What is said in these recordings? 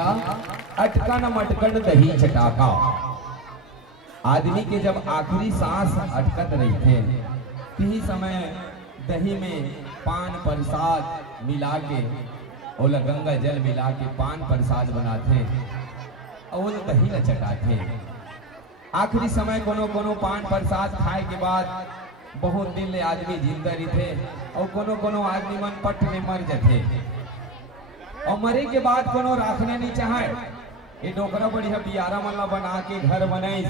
भैया अटकन मटकन दही चटाका। आदमी के जब आखिरी सांस अटकत रही थे ती समय दही में पान प्रसाद मिला के और गंगा जल मिला के पान प्रसाद बनाते और दही न चटाते। आखिरी समय कोनो कोनो पान प्रसाद खाए के बाद बहुत दिन ले आदमी जिंदा रही थे और कोनो कोनो आदमी मन पट में मर जाते और मरे के बाद कोनो राखने नहीं चाहे। ये डोकरा बढ़िया बियारा मल्ला बना के घर बनाई,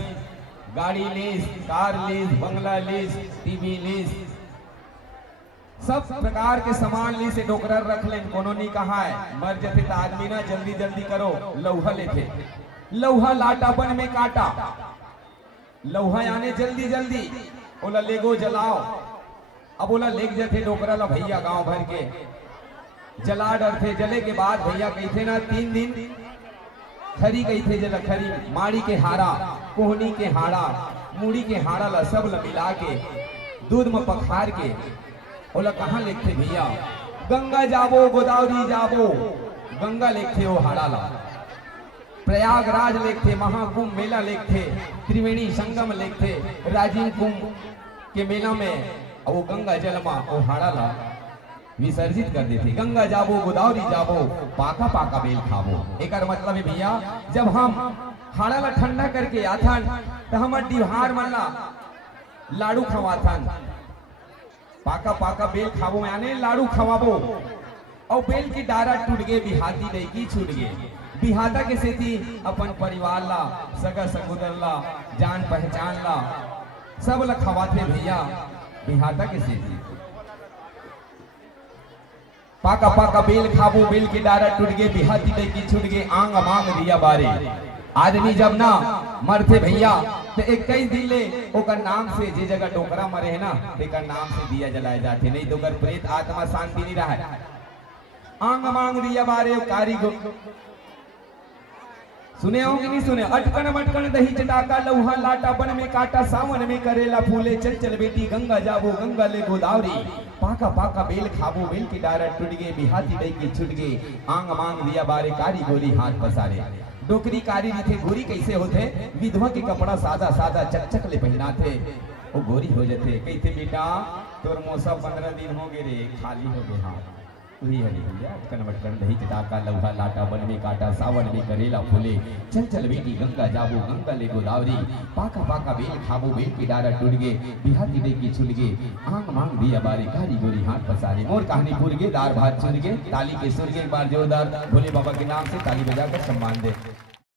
गाड़ी लीस, कार लीस, बंगला लीस, टीवी लीस, सब प्रकार के सामान लीस से डोकरा रख लें। कोनो नहीं कहा है मर जाते तो आदमी ना जल्दी जल्दी करो लौहा लेते, लौहा लाटा बन में काटा, लौहा आने जल्दी जल्दी बोला लेगो जलाओ। अब बोला लेग जाते डोकरा ला भैया गांव भर के जला डरते। जले के बाद भैया कहते ना 3 दिन खरी कहते जला खरी माड़ी के हाड़ा, कोहनी के हाड़ा, मूड़ी के हाड़ा ला सब ला मिला के दूध में पखार के बोला कहाँ लिखते भैया गंगा जाबो गोदावरी जाबो। गंगा लिखते हो हाड़ा ला, प्रयागराज लिखते, महाकुंभ मेला लिखते, त्रिवेणी संगम लिखते, राजीव कुंभ के मेला में वो गंगा जल में वो हाड़ा ला विसर्जित कर देते। गंगा जाबो गोदावरी जाबो पाका पाका बेल खाबो। एक मतलब है भैया जब हम हाड़ा ला ठंडा करके आथन तो हमार डिहार मन ला लाड़ू खवाथन, पाका पाका बेल खाबो यानी लाड़ू खवाबो। और बेल की डारा टूट गए बिहाती नहीं की छूट गए। बिहाता के सेती अपन परिवार ला सगा सगुदर ला जान पहचान ला सब ला खवाते भैया बिहाता के सेती। पाका पाका बेल खाबो, बेल की डारा टूट गए बिहाती नहीं की छूट गए, आंग मांग दिया बारे। आदमी जब ना मरते भैया तो 21 दिन ले ओकर नाम से जे जगह डोकरा मरे है ना तेकर नाम से दिया जलाए जाते, नहीं तो ओकर प्रेत आत्मा शांति नहीं रहा। आंग मांग दिया बारे कारीगर सुने हो कि नहीं सुने। अटकन मटकन दही चटाका, लौहा लाटा बन में काटा, सावन में करेला फूले, चल चल बेटी गंगा जाबो गंगा ले गोदावरी। पाका पाका बेल खाबो, बेल की डारा टूट गए बिहाती दई की छुट गए, आंग मांग दिया बारे कारी गोरी हाथ पसारे। डोकरी कारी थे गोरी कैसे होते, विधवा के कपड़ा सादा सादा चकचक ले पहनाते वो गोरी हो जाते। कहते बेटा तोर मौसा 15 दिन हो गए रे खाली हो गए हाथ। वही हरी भैया अटकन मटकन दही चटाका, लौहा लाटा बन में काटा, सावन में करेला फूले, चल चल बेटी गंगा जाबो गंगा ले गोदावरी। पाका पाका बेल खाबो, बेल की डारा टूट गए बिहाती दे की छुल गए, आंग मांग दिया बारे कारी गोरी हाथ पसारे। मोर कहानी पूर गए, दार भात चुन गए, ताली के सुर गए। एक बार जोरदार भोले बाबा के नाम से ताली बजाकर सम्मान दे।